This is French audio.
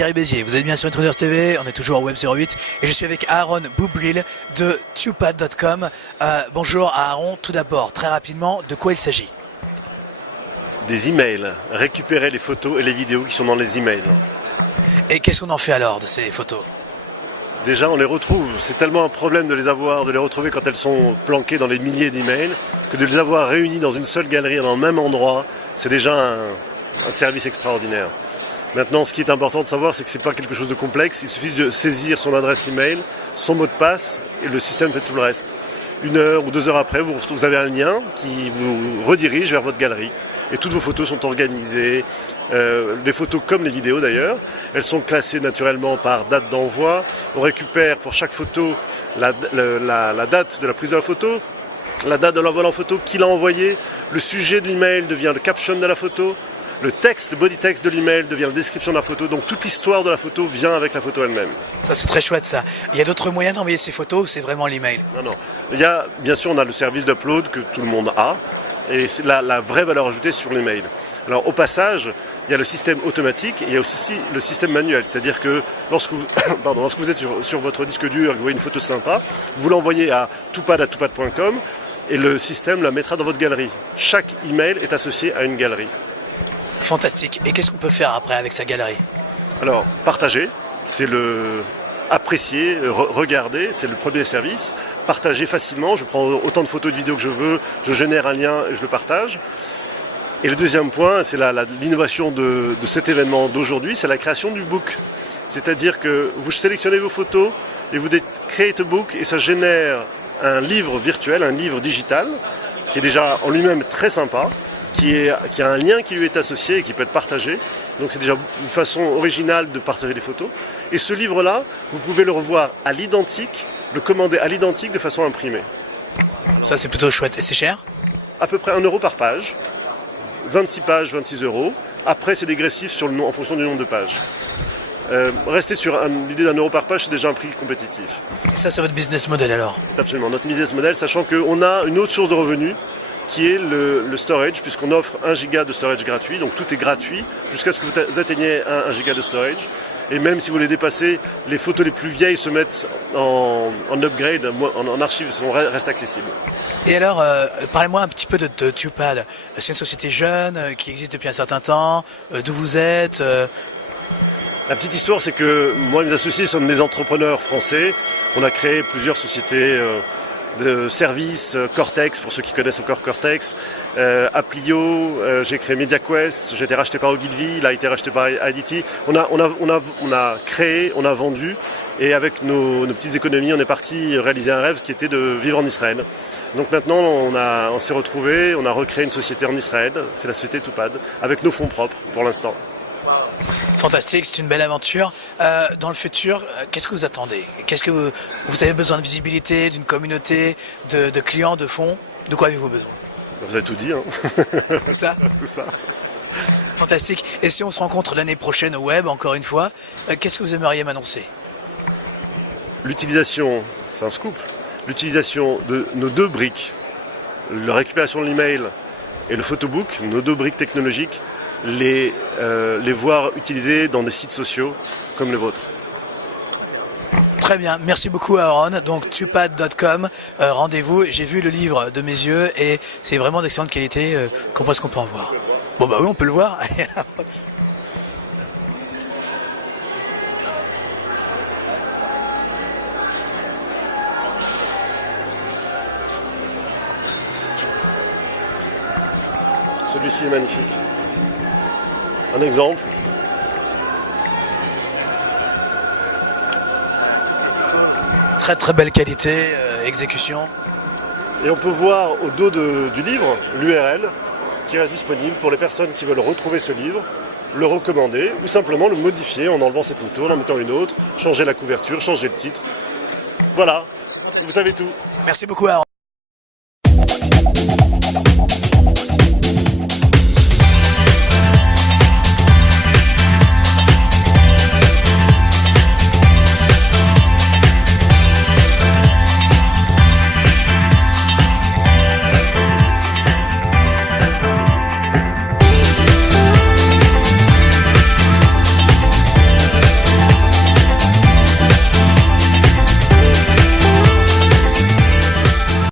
Thierry Bézier, vous êtes bien sur Intruders TV, on est toujours en Web 08 et je suis avec Aaron Boublil de tupad.com. Bonjour Aaron, tout d'abord, très rapidement, de quoi il s'agit? Des emails, récupérer les photos et les vidéos qui sont dans les emails. Et qu'est-ce qu'on en fait alors de ces photos? Déjà on les retrouve, c'est tellement un problème de les avoir, de les retrouver quand elles sont planquées dans les milliers d'emails, que de les avoir réunies dans une seule galerie, dans le même endroit, c'est déjà un service extraordinaire. Maintenant, ce qui est important de savoir, c'est que ce n'est pas quelque chose de complexe. Il suffit de saisir son adresse email, son mot de passe, et le système fait tout le reste. 1 heure ou 2 heures après, vous avez un lien qui vous redirige vers votre galerie. Et toutes vos photos sont organisées, les photos comme les vidéos d'ailleurs. Elles sont classées naturellement par date d'envoi. On récupère pour chaque photo la date de la prise de la photo, la date de l'envoi en photo, qui l'a envoyé. Le sujet de l'email devient le caption de la photo. Le texte, le body text de l'email devient la description de la photo, donc toute l'histoire de la photo vient avec la photo elle-même. Ça c'est très chouette ça. Il y a d'autres moyens d'envoyer ces photos ou c'est vraiment l'email? Non. Bien sûr, on a le service d'upload que tout le monde a, et c'est la vraie valeur ajoutée sur l'email. Alors au passage, il y a le système automatique et il y a aussi le système manuel, c'est-à-dire que lorsque vous êtes sur votre disque dur et que vous voyez une photo sympa, vous l'envoyez à tupad@tupad.com et le système la mettra dans votre galerie. Chaque email est associé à une galerie. Fantastique. Et qu'est-ce qu'on peut faire après avec sa galerie? Alors, partager, c'est le apprécier, regarder, c'est le premier service. Partager facilement, je prends autant de photos et de vidéos que je veux, je génère un lien et je le partage. Et le deuxième point, c'est l'innovation de cet événement d'aujourd'hui, c'est la création du book. C'est-à-dire que vous sélectionnez vos photos et vous dites create a book et ça génère un livre virtuel, un livre digital, qui est déjà en lui-même très sympa, qui a un lien qui lui est associé et qui peut être partagé. Donc c'est déjà une façon originale de partager les photos. Et ce livre-là, vous pouvez le revoir à l'identique, le commander à l'identique de façon imprimée. Ça c'est plutôt chouette. Et c'est cher? À peu près 1 euro par page. 26 pages, 26 euros. Après c'est dégressif en fonction du nombre de pages. Rester sur l'idée d'1 euro par page, c'est déjà un prix compétitif. Et ça c'est votre business model alors? C'est absolument notre business model, sachant qu'on a une autre source de revenus, qui est le storage, puisqu'on offre 1 giga de storage gratuit, donc tout est gratuit, jusqu'à ce que vous atteigniez 1 giga de storage. Et même si vous les dépassez, les photos les plus vieilles se mettent en upgrade, en archives, restent accessibles. Et alors, parlez-moi un petit peu de Tupad. C'est une société jeune qui existe depuis un certain temps, d'où vous êtes La petite histoire, c'est que moi et mes associés sommes des entrepreneurs français. On a créé plusieurs sociétés de services, Cortex, pour ceux qui connaissent encore Cortex, Applio, j'ai créé MediaQuest, j'ai été racheté par Ogilvy, il a été racheté par IDT. On a créé, on a vendu, et avec nos petites économies, on est parti réaliser un rêve qui était de vivre en Israël. Donc maintenant, on s'est retrouvés, on a recréé une société en Israël, c'est la société Tupad, avec nos fonds propres pour l'instant. Fantastique, c'est une belle aventure. Dans le futur, qu'est-ce que vous attendez? Qu'est-ce que vous avez besoin de visibilité, d'une communauté, de clients, de fonds? De quoi avez-vous besoin? Vous avez tout dit, hein. Tout ça? Tout ça. Fantastique. Et si on se rencontre l'année prochaine au web, encore une fois, qu'est-ce que vous aimeriez m'annoncer? L'utilisation, c'est un scoop, l'utilisation de nos 2 briques, la récupération de l'email et le photobook, nos 2 briques technologiques, les voir utilisés dans des sites sociaux comme le vôtre. Très bien, merci beaucoup Aaron. Donc tupad.com, rendez-vous. J'ai vu le livre de mes yeux et c'est vraiment d'excellente qualité. Comment est-ce qu'on peut en voir? Bon bah oui, on peut le voir. Celui-ci est magnifique. Un exemple. Très très belle qualité, exécution. Et on peut voir au dos du livre l'URL qui reste disponible pour les personnes qui veulent retrouver ce livre, le recommander ou simplement le modifier en enlevant cette photo, en en mettant une autre, changer la couverture, changer le titre. Voilà, vous savez tout. Merci beaucoup Aaron.